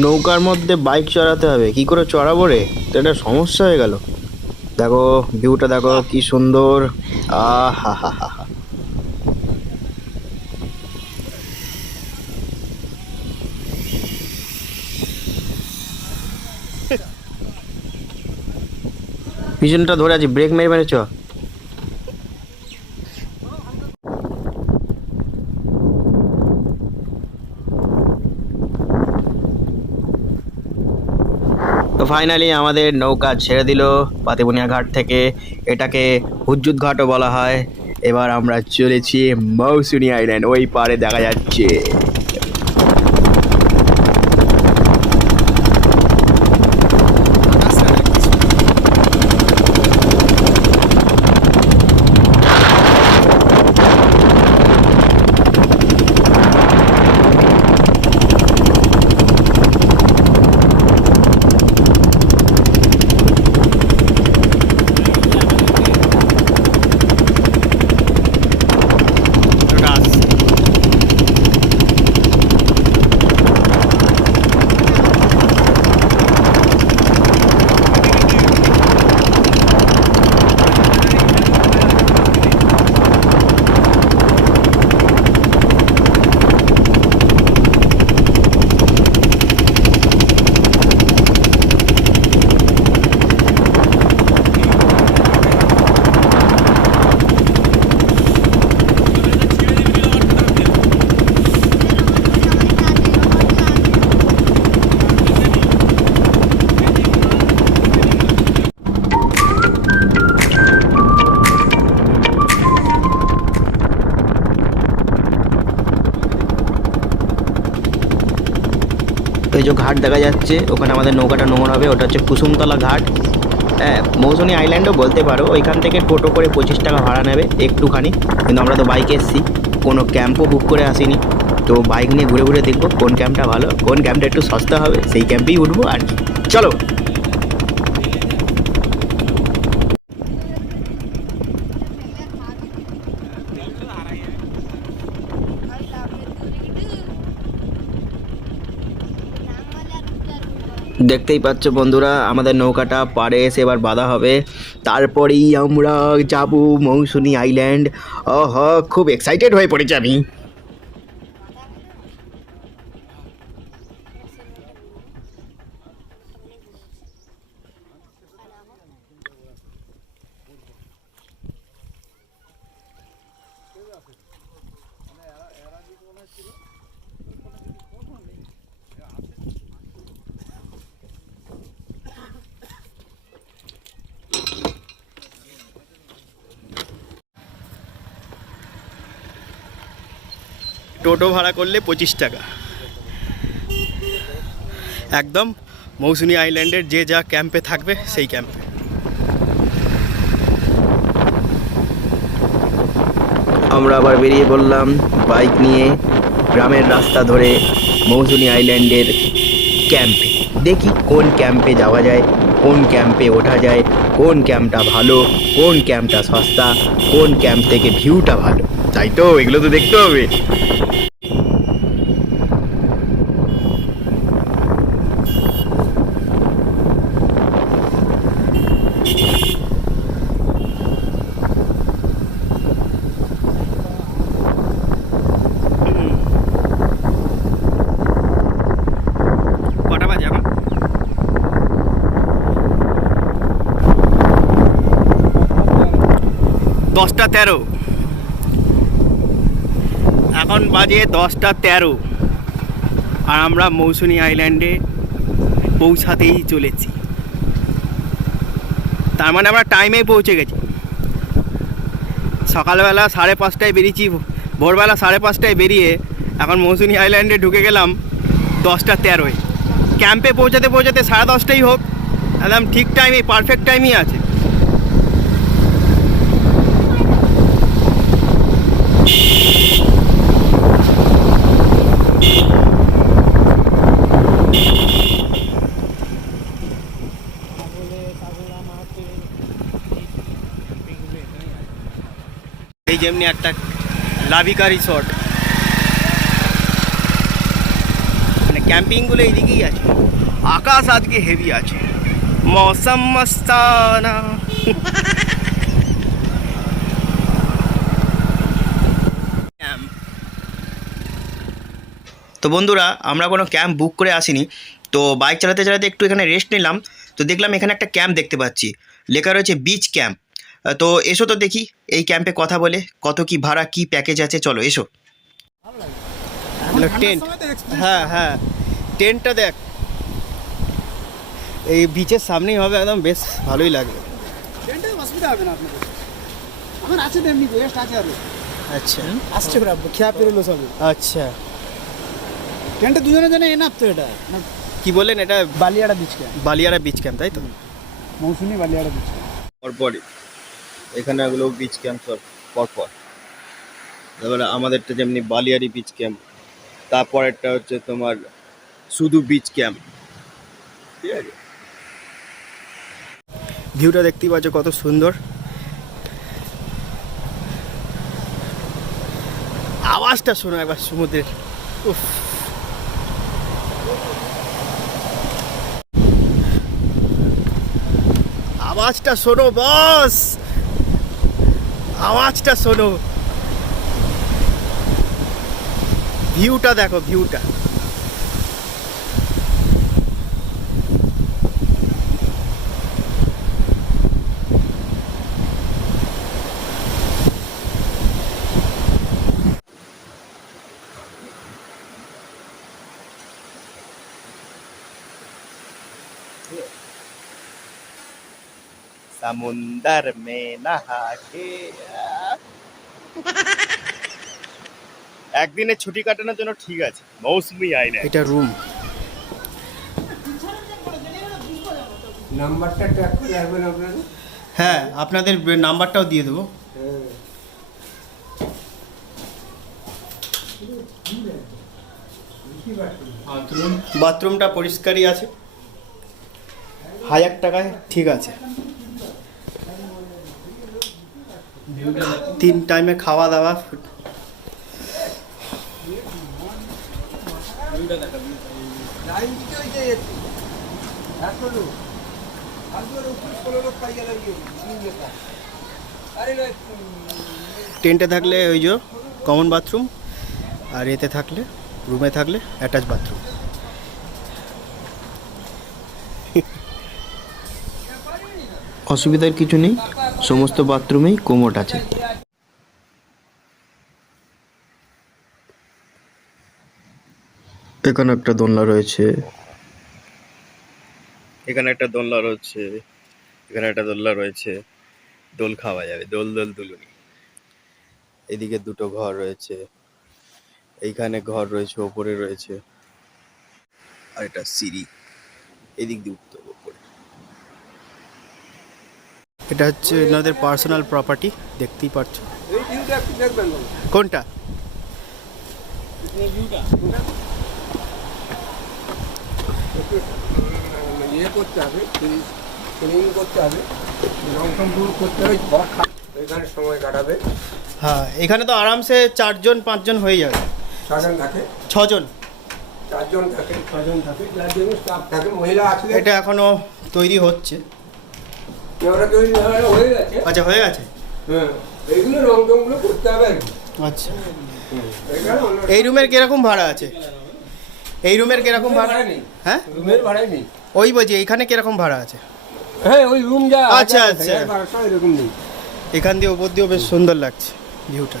নৌকার মধ্যে বাইক চড়াতে হবে, কি করে চড়াবো রে? তো এটা সমস্যা হয়ে গেল। দেখো ভিউটা, দেখো কি সুন্দর। হা হা হা হা। পিছনটা ধরে আছি, ব্রেক মেরে মেরে চ। তো ফাইনালি আমাদের নৌকা ছেড়ে দিল পাতিবুনিয়া ঘাট থেকে। এটাকে হুজ্জুদ ঘাটও বলা হয়। এবার আমরা চলেছি মৌসুনি আইল্যান্ড, ওই পারে দেখা যাচ্ছে। এই যে ঘাট দেখা যাচ্ছে, ওখানে আমাদের নৌকাটা নোংর হবে, ওটা হচ্ছে কুসুমতলা ঘাট। হ্যাঁ, মৌসুনি আইল্যান্ডও বলতে পারো। ওইখান থেকে টোটো করে 25 টাকা ভাড়া নেবে একটুখানি, কিন্তু আমরা তো বাইকে এসেছি, কোনো ক্যাম্পও বুক করে আসিনি। তো বাইক নিয়ে ঘুরে ঘুরে দেখবো কোন ক্যাম্পটা ভালো, কোন ক্যাম্পটা একটু সস্তা হবে, সেই ক্যাম্পেই উঠবো আর কি। চলো। দেখতেই পাচ্ছ বন্ধুরা, আমাদের নৌকাটা পাড়ে এসে এবার বাঁধা হবে, তারপরেই আমরা যাব মৌসুনি আইল্যান্ড। খুব এক্সাইটেড হয়ে পড়েছি আমি। টোটো ভাড়া করলে 25 টাকা, একদম মৌসুনি আইল্যান্ডের যে যা ক্যাম্পে থাকবে সেই ক্যাম্পে। আমরা আবার বেরিয়ে পড়লাম বাইক নিয়ে গ্রামের রাস্তা ধরে মৌসুনি আইল্যান্ডের ক্যাম্পে। দেখি কোন ক্যাম্পে যাওয়া যায়, কোন ক্যাম্পে ওঠা যায়, কোন ক্যাম্পটা ভালো, কোন ক্যাম্পটা সস্তা, কোন ক্যাম্প থেকে ভিউটা ভালো। তাই তো, এগুলো তো দেখতে হবে। কটা বাজে এখন? 10টা 13। এখন বাজে 10টা 13, আর আমরা মৌসুনি আইল্যান্ডে পৌঁছাতেই চলেছি। তার মানে আমরা টাইমেই পৌঁছে গেছি। সকালবেলা 5:30টায় বেরিয়েছি, ভোরবেলা 5:30টায় বেরিয়ে এখন মৌসুনি আইল্যান্ডে ঢুকে গেলাম 10টা 13-এ। ক্যাম্পে পৌঁছাতে পৌঁছাতে 10:30টাই হোক, একদম ঠিক টাইমে, পারফেক্ট টাইমই আছে। এই যেমনি একটা লাভিকা রিসর্ট, মানে ক্যাম্পিংগুলো এইদিকেই আছে। আকাশ আজকে হেভি আছে, মৌসম মস্তানা। তো বন্ধুরা, আমরা কোনো ক্যাম্প বুক করে আসিনি, তো বাইক চালাতে চালাতে একটু এখানে রেস্ট নিলাম। তো দেখলাম এখানে একটা ক্যাম্প দেখতে পাচ্ছি, লেখা রয়েছে বিচ ক্যাম্প। তো এসো তো দেখি এই ক্যাম্পে কথা বলে, কত কি ভাড়া, কি প্যাকেজ আছে, চলো এসো। টেন্ট, হ্যাঁ হ্যাঁ, টেন্টটা দেখ, এই বিচের সামনেই হবে একদম, বেশ ভালোই লাগবে। টেন্টে অসুবিধা হবে না আপনাদের, আমার আছে তো এমনি ওয়েস্ট আছে আরো। আচ্ছা আসছে ওরা খেয়া পেরোলো সব। আচ্ছা, টেন্টে দুজনের জন্য এনাফ তো এটা না। কি বললেন এটা? Baliara beach camp, Baliara beach camp, তাই তো? মৌসুমি বালিয়াড়া বিচ ক্যাম্প। পরপরই এখানে এগুলো বিচ ক্যাম্প সব পরপর। এবারে আমাদেরটা যেমনি বালিয়ারি বিচ ক্যাম্প, তারপরেরটা হচ্ছে তোমার শুধু বিচ ক্যাম্প, ঠিক আছে। ভিউটা দেখতেই পাচ্ছ কত সুন্দর, আওয়াজটা শোনো একবার সমুদ্রের, উফ। আওয়াজটা শোনো বস, আওয়াজটা শোনো, ভিউটা দেখো, ভিউটা। समुंदर में नहा के একদিনের ছুটি কাটানোর জন্য ঠিক আছে, মৌসুমি আইল্যান্ড। এটা রুম, নাম্বারটা ট্র্যাক করে রাখবেন আপনারা। হ্যাঁ আপনাদের নাম্বারটাও দিয়ে দেবো। বাথরুমটা পরিষ্কারই আছে, 1000 টাকায় ঠিক আছে। 3 টাইমে খাওয়া দাওয়া। টেন্টে থাকলে ওই যে কমন বাথরুম, আর এতে থাকলে, রুমে থাকলে অ্যাটাচ বাথরুম। অসুবিধার কিছু নেই, সমস্ত বাথরুমেই কোমোড আছে। এখানে একটা দোলনা রয়েছে, এখানে একটা দোলনা রয়েছে, এখানে একটা দোলনা রয়েছে, দোল খাওয়া যাবে, দোল দোল দুলুনি। এদিকে দুটো ঘর রয়েছে, এইখানে ঘর রয়েছে, ওপরে রয়েছে, আর এটা সিঁড়ি, এদিক দিয়ে উঠতে হবে উপরে। এটা হচ্ছে এনাদের পার্সোনাল প্রপার্টি, দেখতেই পাচ্ছ। এই ভিউটা একটু দেখবেন বলো। কোনটা? এই ভিউটা ইয়ে করতে হবে, ক্লিন করতে হবে, রং টং দূর করতে হবে, ঘর এখানে সময় কাটাবে। হ্যাঁ এখানে তো আরামসে 4 জন 5 জন হয়ে যাবে। 6 জন থাকে, 6 জন, 4 জন থাকে, 6 জন থাকে, যার জন্য স্টাফ থাকে, মহিলা আছে। এটা এখনো তৈরি হচ্ছে। ওরা তৈরি হয়ে গেছে। আচ্ছা হয়ে গেছে। হ্যাঁ, এইগুলো রং টংগুলো করতে হবে আর কি। আচ্ছা, এখানে অন্য এই রুমের কিরকম ভাড়া আছে? এই রুমের কিরকম ভাড়া? নেই, হ্যাঁ রুমের ভাড়াই নেই। ওই বলছি এইখানে কিরকম ভাড়া আছে? হ্যাঁ ওই রুম যা আচ্ছা, আচ্ছা। 1200 এরকম নেই। এখান দিয়ে ওপর দিয়েও বেশ সুন্দর লাগছে ভিউটা।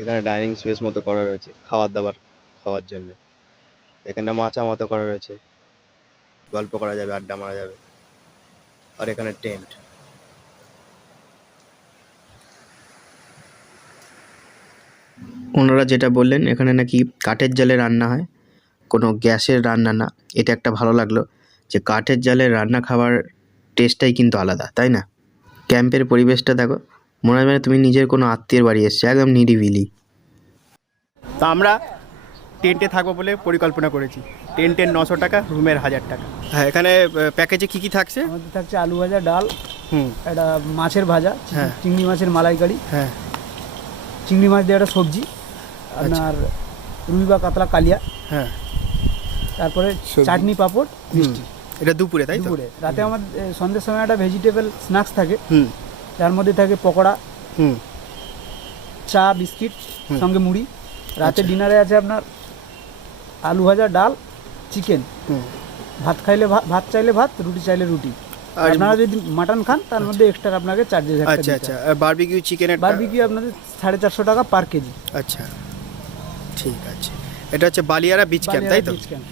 এখানে ডাইনিং স্পেস মতো করা রয়েছে, খাবার দাবার খাওয়ার জন্য। এখানে মাচা মতো করা রয়েছে, গল্প করা যাবে, আড্ডা মারা যাবে। আর এখানে টেন্ট। ওনারা যেটা বললেন এখানে নাকি কাঠের জালে রান্না হয়, কোনো গ্যাসের রান্না না। এটা একটা ভালো লাগলো যে কাঠের জালে রান্না খাবার টেস্টটাই কিন্তু আলাদা, তাই না? ক্যাম্পের পরিবেশটা দেখো, মনে হয় তুমি নিজের কোনো আত্মীয়ের বাড়ি এসছো, একদম নিরিবিলি। তা আমরা টেন্টে থাকবো বলে পরিকল্পনা করেছি। টেন্ট 900 টাকা, রুমের 1000 টাকা। হ্যাঁ, এখানে প্যাকেজে কি কি থাকছে? আমাদের থাকছে আলু ভাজা, ডাল, হুম, একটা মাছের ভাজা, হ্যাঁ। চিংড়ি মাছের মালাইকারি, হ্যাঁ, চিংড়ি মাছ দিয়ে একটা সবজি, আপনার রুই বা কাতলা কালিয়া, হ্যাঁ। তারপরে সবজি। চাটনি, পাঁপড়, মিষ্টি। এটা দুপুরে, তাই তো? দুপুরে। রাতে আমাদের সন্ধ্যের সময় একটা ভেজিটেবল স্ন্যাক্স থাকে, হুম, যার মধ্যে থাকে পকোড়া, হুম, চা, বিস্কিট, সঙ্গে মুড়ি। রাতে ডিনারে আছে আপনার আলু ভাজা, ডাল, চিকেন, হুম। ভাত খাইলে ভাত চাইলে ভাত, রুটি চাইলে রুটি। আর আপনারা যদি মাটন খান তার মধ্যে এক্সট্রা আপনাকে চার্জেস আচ্ছা আচ্ছা, বারবিকিউ চিকেনের বারবিকিউ আপনাদের 450 টাকা পার কেজি। আচ্ছা, ঠিক আছে। এটা হচ্ছে বালিয়ারা বিচ ক্যাম্প, তাই তো? Beach camp.